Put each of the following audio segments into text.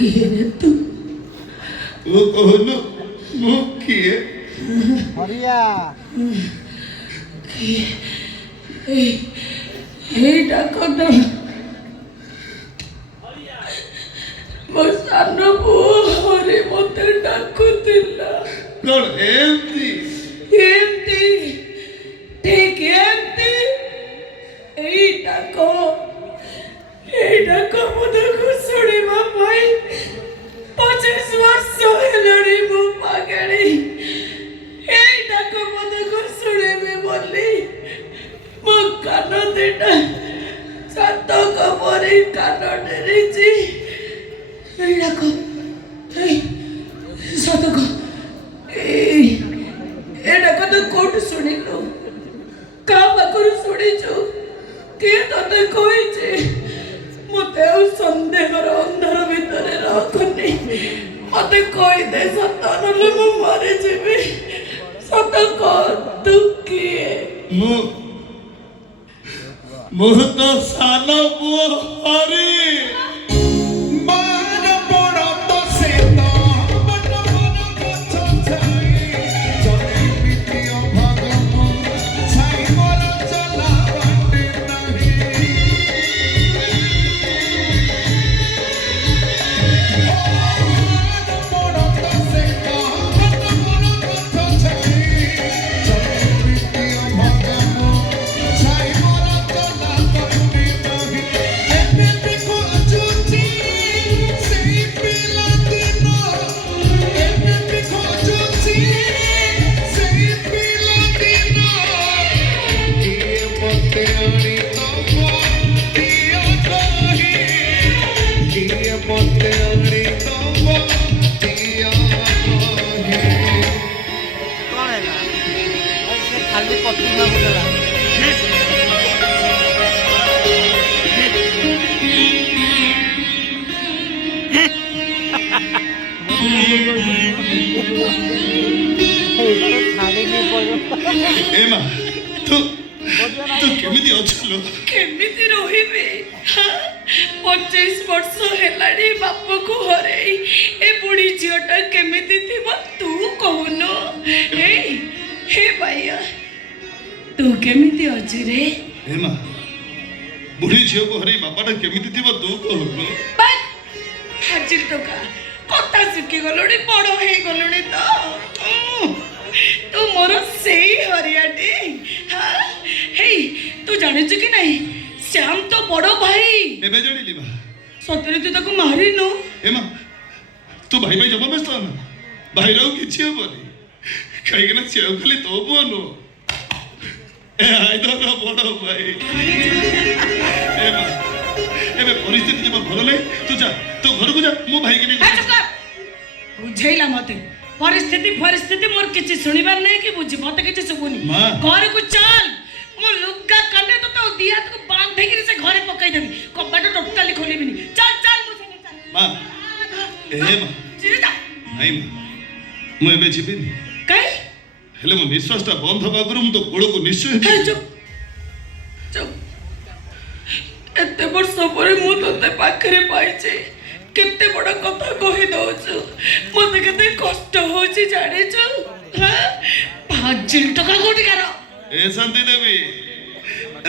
କିଏ ରେ ତୁ? ତୁ କହୁନୁ ମୁଁ କିଏ? ହରିଆ ଏଇଟା କଣ? ମୋ ସାନ ପୁଅ ହରି ମତେ ଡାକୁଥିଲା। କଣ ଏମିତି? ଏମିତି ଠିକ ଏମିତି ଏଇଟା ମତେ ଶୁଣିବା ପାଇଁ 25 ବର୍ଷ ହେଲାଣି ମୁଁ ପାଗଳି। ଏଇଟା ମତେ ଶୁଣିବି ବୋଲି ମୋ କାନ ଦିଟା ସାତ କବରି କାନ ଡେରିଛି। ଏଇଟା ସତ ଏଇଟା ତୁ କୋଉଠୁ ଶୁଣିଲୁ? କାହା ପାଖରୁ ଶୁଣିଛୁ? କିଏ ତତେ କହିଛି? ମତେ ଆଉ ସନ୍ଦେହର ଅନ୍ଧାର ଭିତରେ ରଖନି। ମତେ କହିଦେ ସତ, ନହେଲେ ମୁଁ ମରିଯିବି। ସତ କହ, ତୁ କିଏ? ମୁଁ ତ ସାନ ପୁଅ ହରି। ଖାଲି ପତି ମାଗୁଥିଲା। ଏମା ତୁ କେମିତି ଅଛୁ? କେମିତି ରହିବି? 25 ବର୍ଷ ହେଲାଣି ବାପକୁ ହରେଇ ଏ ବୁଢୀ ଝିଅଟା କେମିତି ଥିବ ତୁ କହୁନୁ? ହେ ଭାଇୟା, ତୁ କେମିତି ଅଛୁ ରେ? ଏମା ବୁଢୀ ଝିଅକୁ ହରେଇ ବାପାଟା କେମିତି ଥିବ ତୁ କହୁନୁ? ହାଜିର ଟୋକା କଥା ଶିଖିଗଲୁଣି, ବଡ ହେଇଗଲୁଣି ତ। ତୁ ମୋର ସେଇ ହରିଆଟି। ହେଇ, ତୁ ଜାଣିଛୁ କି ନାହିଁ ଶ୍ୟାମ ତ ବଡ ଭାଇ। ଏବେ ଜାଣିଲି ମା। ସତରେ ତୁ ତାକୁ ମାରିନୁ? ଏମା ତୁ ଭାଇ ଜମା ବ୍ୟସ୍ତ ନା। ଭାଇର ଆଉ କିଛି ହବନି, କାହିଁକିନା ସେ ଆଉ ଖାଲି ତୋ ପୁଅ ନୁହଁ, ଏ ଆଇଦର ବଡ ଭାଇ। ଏବେ ପରିସ୍ଥିତି ଜମା ଭଲ ନାହିଁ, ତୁ ଯା ତୋ ଘରକୁ ଯା, ମୁଁ ଭାଇକି ନେଇ ବୁଝେଇଲା ମତେ। ପରିସ୍ଥିତି ମୋର କିଛି ଶୁଣିବାର ନାହିଁ କି ବୁଝି ମତେ କିଛି ଶୁଭୁନି। ଘରକୁ ଚାଲ, ମୋ ଲୁଗା କାନେ ତ ଦି ହାତକୁ ବାନ୍ଧିକିରି ସେ ଘରେ ପକେଇଦେବି, କବାଟ ଟୋଟାଲି ଖୋଲିବିନି। ଚାଲ ଚାଲ ମୋ ସାଙ୍ଗେ ଚାଲ। ମା ନାଇଁ ମା, ମୁଁ ଏବେ ଯିବିନି। କାଇଁ? ହେଲେ ମୋ ନିଶ୍ୱାସଟା ବନ୍ଦ ହେବା ଆଗରୁ ମୁଁ ତ ଗୋଳକୁ ନିଶ୍ଚୟ। ଏତେ ବର୍ଷ ପରେ ମୁଁ ତୋତେ ପାଖରେ ପାଇଛି, କେତେ ବଡ କଥା କହି ଦଉଛୁ। ମତେ କେତେ କଷ୍ଟ ହଉଛି ଜାଣିଛୁ? 5 ଟଙ୍କା କୋଉଠିକାର? ଏ ଶାନ୍ତି ଦେବି,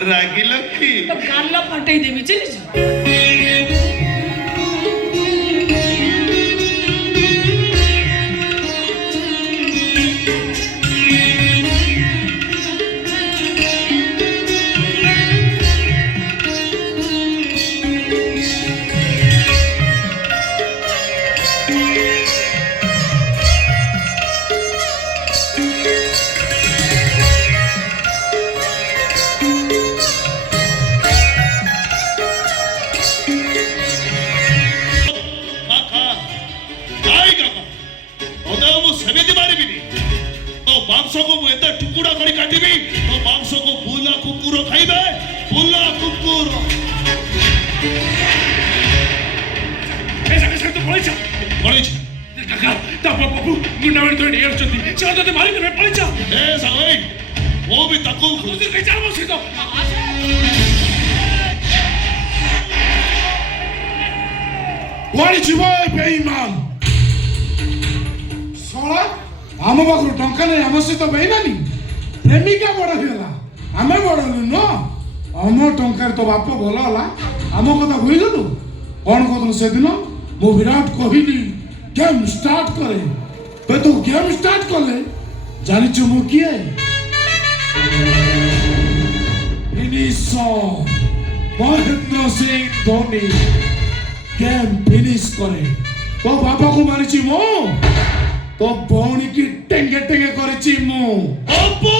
ରାଗିଲ କି? ଗାଲ ଫଟେଇ ଦେବି ଜାଣିଛୁ? ମାଂସକୁ ମୁଁ ଏତେ ଟୁକୁଡ଼ା କରି କାଟିବି, ତ ମାଂସକୁ ବୁଲା କୁକୁର ଖାଇବେ, ବୁଲା କୁକୁର। ପଳେଇଛି କାକା, ତା ବାବୁ ଗୁଣ୍ଡାବାଡ଼ି ଧରି ନେଇ ଆସୁଛନ୍ତି, ସେ ତତେ ମାରିଦେବେ, ପଳେଇଛ। ଏ ସାଙ୍ଗ, ମୁଁ ବି ତାକୁ ଚାଲ ମୋ ସହିତ। କୁଆଡେ ଯିବ ଏ ବେଇମାନ? ଶଳା ଆମ ପାଖରୁ ଟଙ୍କା ନେଇ ଆମ ସହିତ ବେଇମାନି। ପ୍ରେମିକା ବଡ ହେଇଗଲା, ଆମେ ବଡ ନୁହଁ। ଆମ ଟଙ୍କାରେ ତୋ ବାପ ଭଲ ହେଲା, ଆମ କଥା ଭୁଲିଗଲୁ? କଣ କହୁଥିଲୁ ସେଦିନ? ମୁଁ ବିରାଟ କୋହଲି ଗେମ୍ ଷ୍ଟାର୍ଟ କରେ। ତୁ ଗେମ୍ ଷ୍ଟାର୍ଟ କଲେ ଜାଣିଛୁ ମୁଁ କିଏ? Finisher Mahendra Singh Dhoni game finish করে। তো বাবাকে মারিছি মু, তো ভৌণী কি টেঙ্গে টেঙ্গে করেছি মু। অপু